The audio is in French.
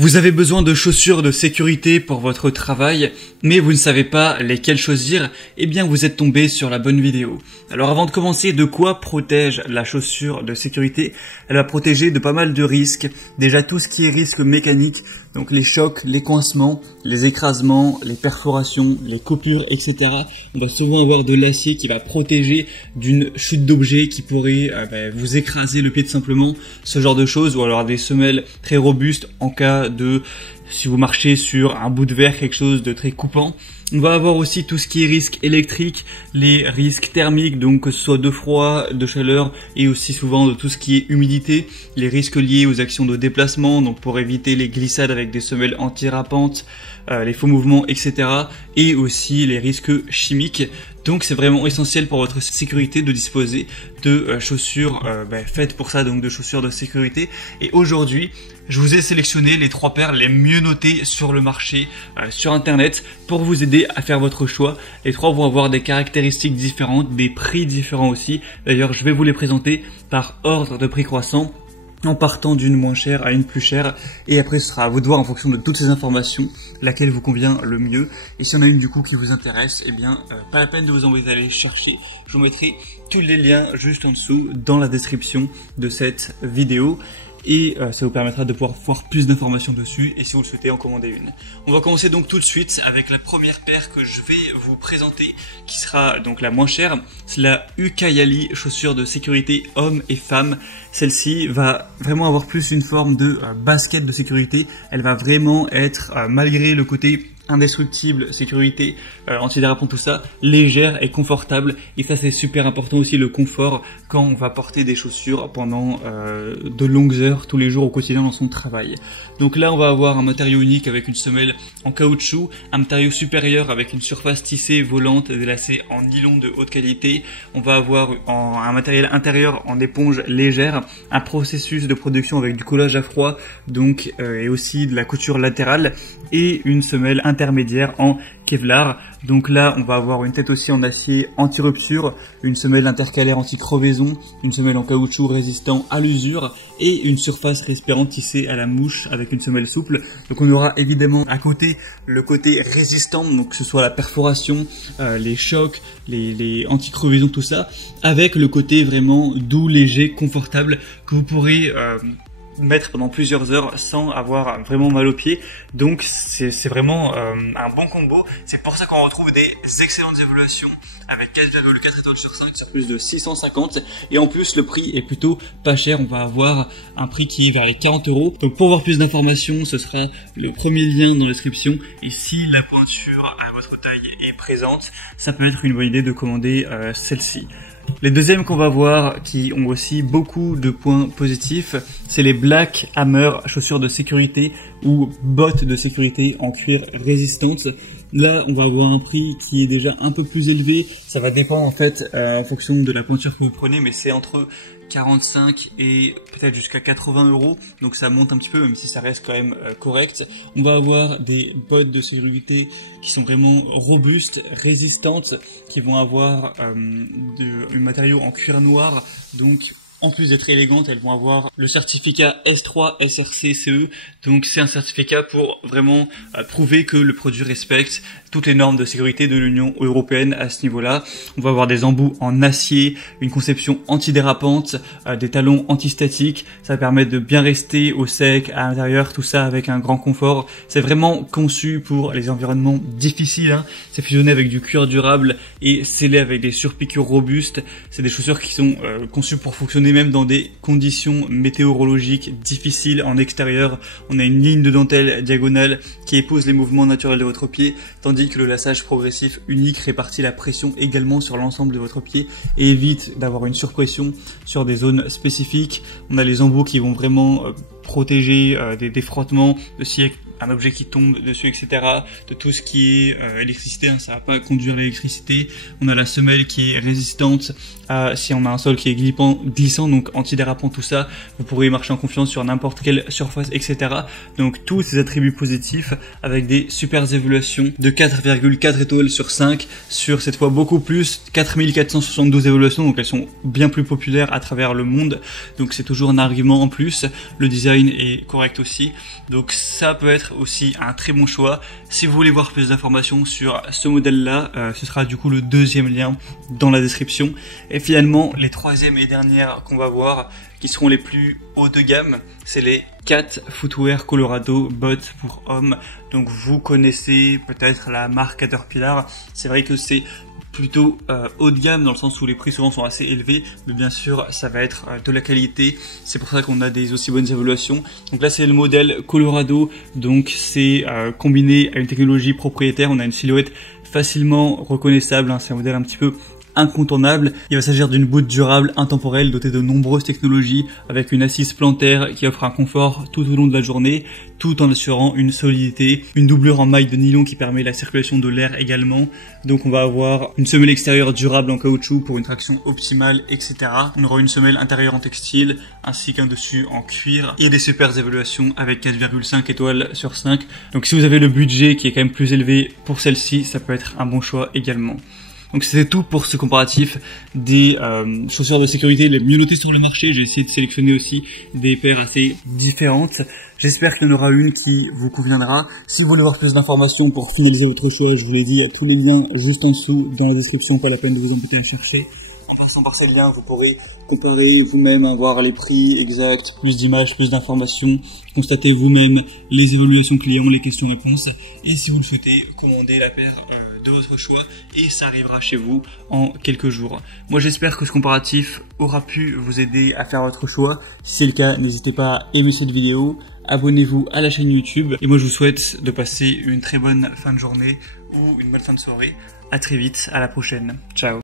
Vous avez besoin de chaussures de sécurité pour votre travail, mais vous ne savez pas lesquelles choisir, eh bien vous êtes tombé sur la bonne vidéo. Alors avant de commencer, de quoi protège la chaussure de sécurité? Elle va protéger de pas mal de risques. Déjà tout ce qui est risque mécanique, donc les chocs, les coincements, les écrasements, les perforations, les coupures, etc. On va souvent avoir de l'acier qui va protéger d'une chute d'objet qui pourrait vous écraser le pied tout simplement, ce genre de choses, ou alors des semelles très robustes en cas de, si vous marchez sur un bout de verre, quelque chose de très coupant. On va avoir aussi tout ce qui est risque électrique, les risques thermiques, donc que ce soit de froid, de chaleur et aussi souvent de tout ce qui est humidité, les risques liés aux actions de déplacement, donc pour éviter les glissades avec des semelles anti-rapantes, les faux mouvements, etc. et aussi les risques chimiques. Donc c'est vraiment essentiel pour votre sécurité de disposer de chaussures faites pour ça, donc de chaussures de sécurité. Et aujourd'hui, je vous ai sélectionné les 3 paires les mieux notées sur le marché, sur internet, pour vous aider à faire votre choix. Les 3 vont avoir des caractéristiques différentes, des prix différents aussi. D'ailleurs, je vais vous les présenter par ordre de prix croissant, en partant d'une moins chère à une plus chère, et après ce sera à vous de voir en fonction de toutes ces informations laquelle vous convient le mieux. Et si on a une du coup qui vous intéresse, eh bien pas la peine de vous envoyer aller chercher. Je vous mettrai tous les liens juste en dessous dans la description de cette vidéo. Et ça vous permettra de pouvoir voir plus d'informations dessus et si vous le souhaitez en commander une. On va commencer donc tout de suite avec la première paire que je vais vous présenter, qui sera donc la moins chère. C'est la Ucayali chaussure de sécurité hommes et femmes. Celle-ci va vraiment avoir plus une forme de basket de sécurité. Elle va vraiment être, malgré le côté indestructible, sécurité, antidérapant, tout ça, légère et confortable. Et ça c'est super important aussi, le confort, quand on va porter des chaussures pendant de longues heures tous les jours au quotidien dans son travail. Donc là on va avoir un matériau unique avec une semelle en caoutchouc, un matériau supérieur avec une surface tissée volante délacée en nylon de haute qualité. On va avoir un matériel intérieur en éponge légère, un processus de production avec du collage à froid, donc et aussi de la couture latérale, et une semelle intermédiaire en Kevlar. Donc là on va avoir une tête aussi en acier anti-rupture, une semelle intercalaire anti-crevaison, une semelle en caoutchouc résistant à l'usure et une surface respirante tissée à la mouche avec une semelle souple. Donc on aura évidemment à côté le côté résistant, donc que ce soit la perforation, les chocs, les anti-crevaisons, tout ça, avec le côté vraiment doux, léger, confortable que vous pourrez mettre pendant plusieurs heures sans avoir vraiment mal aux pieds. Donc c'est vraiment un bon combo. C'est pour ça qu'on retrouve des excellentes évaluations avec 4,4 étoiles sur 5 sur plus de 650, et en plus le prix est plutôt pas cher. On va avoir un prix qui est vers les 40 €. Donc pour voir plus d'informations, ce sera le premier lien dans la description, et si la pointure à votre taille est présente, ça peut être une bonne idée de commander celle-ci. Les deuxièmes qu'on va voir, qui ont aussi beaucoup de points positifs, c'est les Black Hammer chaussures de sécurité ou bottes de sécurité en cuir résistante. Là, on va avoir un prix qui est déjà un peu plus élevé. Ça va dépendre en fait en fonction de la pointure que vous prenez, mais c'est entre 45 et peut-être jusqu'à 80 €. Donc ça monte un petit peu, même si ça reste quand même correct. On va avoir des bottes de sécurité qui sont vraiment robustes, résistantes, qui vont avoir un matériau en cuir noir. Donc en plus d'être élégantes, elles vont avoir le certificat S3 SRC CE. Donc c'est un certificat pour vraiment prouver que le produit respecte toutes les normes de sécurité de l'Union européenne à ce niveau-là. On va avoir des embouts en acier, une conception antidérapante, des talons antistatiques. Ça permet de bien rester au sec à l'intérieur, tout ça avec un grand confort. C'est vraiment conçu pour les environnements difficiles, hein. C'est fusionné avec du cuir durable et scellé avec des surpiqûres robustes. C'est des chaussures qui sont conçues pour fonctionner même dans des conditions météorologiques difficiles en extérieur. On a une ligne de dentelle diagonale qui épouse les mouvements naturels de votre pied, tandis que le laçage progressif unique répartit la pression également sur l'ensemble de votre pied et évite d'avoir une surpression sur des zones spécifiques. On a les embouts qui vont vraiment protéger des frottements, aussi un objet qui tombe dessus, etc. De tout ce qui est électricité, hein, ça va pas conduire l'électricité. On a la semelle qui est résistante à si on a un sol qui est glissant, donc antidérapant, tout ça. Vous pourrez marcher en confiance sur n'importe quelle surface, etc. Donc tous ces attributs positifs avec des super évaluations de 4,4 étoiles sur 5, sur cette fois beaucoup plus, 4472 évaluations, donc elles sont bien plus populaires à travers le monde. Donc c'est toujours un argument en plus. Le design est correct aussi. Donc ça peut être aussi un très bon choix. Si vous voulez voir plus d'informations sur ce modèle-là, ce sera du coup le deuxième lien dans la description. Et finalement, les troisième et dernières qu'on va voir, qui seront les plus haut de gamme, c'est les Cat Footwear Colorado Bottes pour hommes. Donc vous connaissez peut-être la marque Caterpillar. C'est vrai que c'est plutôt haut de gamme dans le sens où les prix souvent sont assez élevés, mais bien sûr ça va être de la qualité, c'est pour ça qu'on a des aussi bonnes évaluations. Donc là c'est le modèle Colorado, donc c'est combiné à une technologie propriétaire, on a une silhouette facilement reconnaissable, hein, c'est un modèle un petit peu incontournable. Il va s'agir d'une boot durable, intemporelle, dotée de nombreuses technologies, avec une assise plantaire qui offre un confort tout au long de la journée, tout en assurant une solidité, une doublure en maille de nylon qui permet la circulation de l'air également. Donc on va avoir une semelle extérieure durable en caoutchouc pour une traction optimale, etc. On aura une semelle intérieure en textile, ainsi qu'un dessus en cuir, et des super évaluations avec 4,5 étoiles sur 5. Donc si vous avez le budget qui est quand même plus élevé pour celle-ci, ça peut être un bon choix également. Donc c'était tout pour ce comparatif des chaussures de sécurité les mieux notées sur le marché. J'ai essayé de sélectionner aussi des paires assez différentes. J'espère qu'il y en aura une qui vous conviendra. Si vous voulez voir plus d'informations pour finaliser votre choix, je vous l'ai dit, il y a tous les liens juste en dessous dans la description, pas la peine de vous embêter à chercher. En passant par ces liens, vous pourrez comparer vous-même, voir les prix exacts, plus d'images, plus d'informations, constater vous-même les évaluations clients, les questions-réponses, et si vous le souhaitez, commander la paire de votre choix, et ça arrivera chez vous en quelques jours. Moi j'espère que ce comparatif aura pu vous aider à faire votre choix. Si c'est le cas, n'hésitez pas à aimer cette vidéo, abonnez-vous à la chaîne YouTube, et moi je vous souhaite de passer une très bonne fin de journée ou une bonne fin de soirée. À très vite, à la prochaine, ciao.